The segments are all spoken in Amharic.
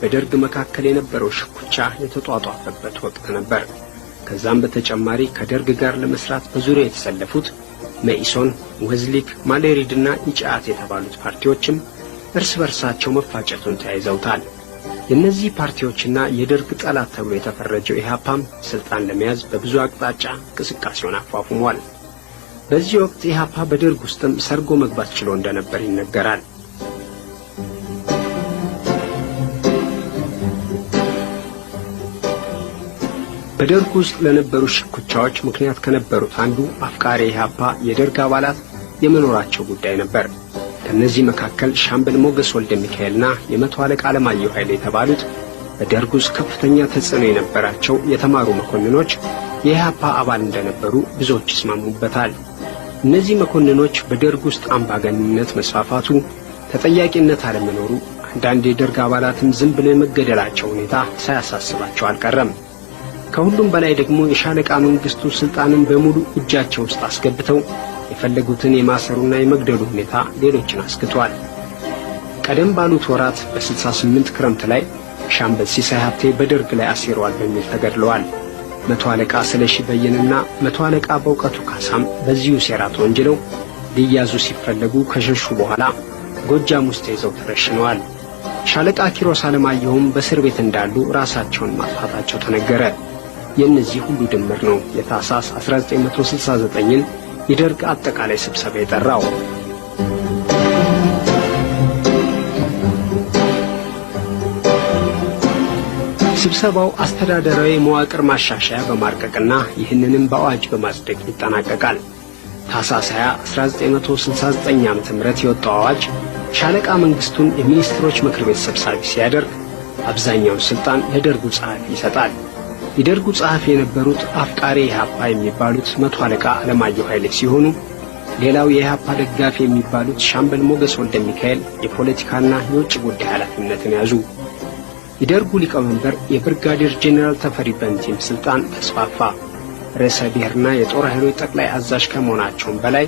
በደርግ መካከል የነበረው ሽኩቻ የተጧጧፈበት ወቅት ነበር። ከዛም በተጨማሪ ከደርግ ጋር ለመስራት በዙሪያ የተሰለፉት መኢሶን፣ ወዝሊክ፣ ማሌሪድና ኢጫት የተባሉት ፓርቲዎችም እርስ በርሳቸው መፋጨቱን ተያይዘውታል። የእነዚህ ፓርቲዎችና የደርግ ጠላት ተብሎ የተፈረጀው ኢህአፓም ስልጣን ለመያዝ በብዙ አቅጣጫ እንቅስቃሴውን አፏፉሟል። በዚህ ወቅት ኢህአፓ በደርግ ውስጥም ሰርጎ መግባት ችሎ እንደነበር ይነገራል። በደርግ ውስጥ ለነበሩ ሽኩቻዎች ምክንያት ከነበሩት አንዱ አፍቃሪ ኢህአፓ የደርግ አባላት የመኖራቸው ጉዳይ ነበር። ከነዚህ መካከል ሻምበል ሞገስ ወልደ ሚካኤልና የመቶ አለቃ አለማየሁ ኃይሌ የተባሉት በደርግ ውስጥ ከፍተኛ ተጽዕኖ የነበራቸው የተማሩ መኮንኖች የኢህአፓ አባል እንደነበሩ ብዙዎች ይስማሙበታል። እነዚህ መኮንኖች በደርግ ውስጥ አምባገነንነት መስፋፋቱ፣ ተጠያቂነት አለመኖሩ፣ አንዳንድ የደርግ አባላትም ዝም ብለው የመገደላቸው ሁኔታ ሳያሳስባቸው አልቀረም። ከሁሉም በላይ ደግሞ የሻለቃ መንግስቱ ስልጣንን በሙሉ እጃቸው ውስጥ አስገብተው የፈለጉትን የማሰሩና የመግደሉ ሁኔታ ሌሎችን አስክቷል። ቀደም ባሉት ወራት በ68 ክረምት ላይ ሻምበል ሲሳይ ሀብቴ በደርግ ላይ አሲሯል በሚል ተገድለዋል። መቶ አለቃ ስለሺ በየንና መቶ አለቃ በእውቀቱ ካሳም በዚሁ ሴራ ተወንጅለው ሊያዙ ሲፈለጉ ከሸሹ በኋላ ጎጃም ውስጥ ይዘው ተረሽነዋል። ሻለቃ ኪሮስ አለማየሁም በእስር ቤት እንዳሉ ራሳቸውን ማጥፋታቸው ተነገረ። የእነዚህ ሁሉ ድምር ነው የታህሳስ 1969ን የደርግ አጠቃላይ ስብሰባ የጠራው። ስብሰባው አስተዳደራዊ መዋቅር ማሻሻያ በማርቀቅና ይህንንም በአዋጅ በማጽደቅ ይጠናቀቃል። ታህሳስ 20 1969 ዓ.ም የወጣው አዋጅ ሻለቃ መንግስቱን የሚኒስትሮች ምክር ቤት ሰብሳቢ ሲያደርግ አብዛኛውን ስልጣን ለደርጉ ጸሐፊ ይሰጣል። የደርጉ ጸሐፊ የነበሩት አፍቃሪ ኢህአፓ የሚባሉት መቶ አለቃ አለማየሁ ኃይሌ ሲሆኑ ሌላው የኢህአፓ ደጋፊ የሚባሉት ሻምበል ሞገስ ወልደ ሚካኤል የፖለቲካና የውጭ ጉዳይ ኃላፊነትን ያዙ። የደርጉ ሊቀመንበር የብርጋዴር ጄኔራል ተፈሪ በንቲም ስልጣን ተስፋፋ። ርዕሰ ብሔርና የጦር ኃይሎች ጠቅላይ አዛዥ ከመሆናቸውም በላይ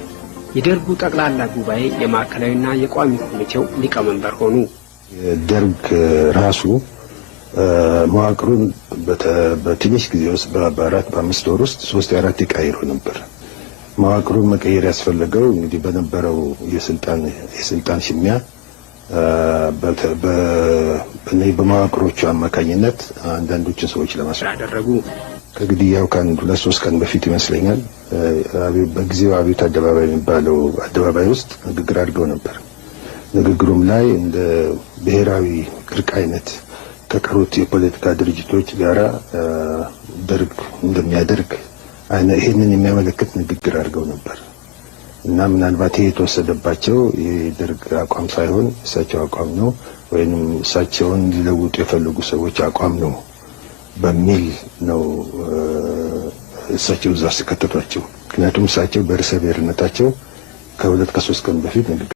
የደርጉ ጠቅላላ ጉባኤ የማዕከላዊና የቋሚ ኮሚቴው ሊቀመንበር ሆኑ። ደርግ ራሱ መዋቅሩን በትንሽ ጊዜ ውስጥ በ4-5 ወር ውስጥ 3-4 ይቀይሩ ነበር። መዋቅሩን መቀየር ያስፈለገው እንግዲህ በነበረው የስልጣን ሽሚያ በመዋቅሮቹ አማካኝነት አንዳንዶችን ሰዎች ለማስራት ያደረጉ። ከግድያው ከ2-3 ቀን በፊት ይመስለኛል በጊዜው አብዮት አደባባይ የሚባለው አደባባይ ውስጥ ንግግር አድርገው ነበር። ንግግሩም ላይ እንደ ብሔራዊ እርቅ አይነት ከቀሩት የፖለቲካ ድርጅቶች ጋራ ደርግ እንደሚያደርግ ይህንን የሚያመለክት ንግግር አድርገው ነበር እና ምናልባት ይሄ የተወሰደባቸው የደርግ አቋም ሳይሆን እሳቸው አቋም ነው ወይም እሳቸውን ሊለውጡ የፈለጉ ሰዎች አቋም ነው በሚል ነው እሳቸው እዛ ሲከተቷቸው። ምክንያቱም እሳቸው በርዕሰ ብሔርነታቸው ከ2-3 ቀን በፊት ንግግር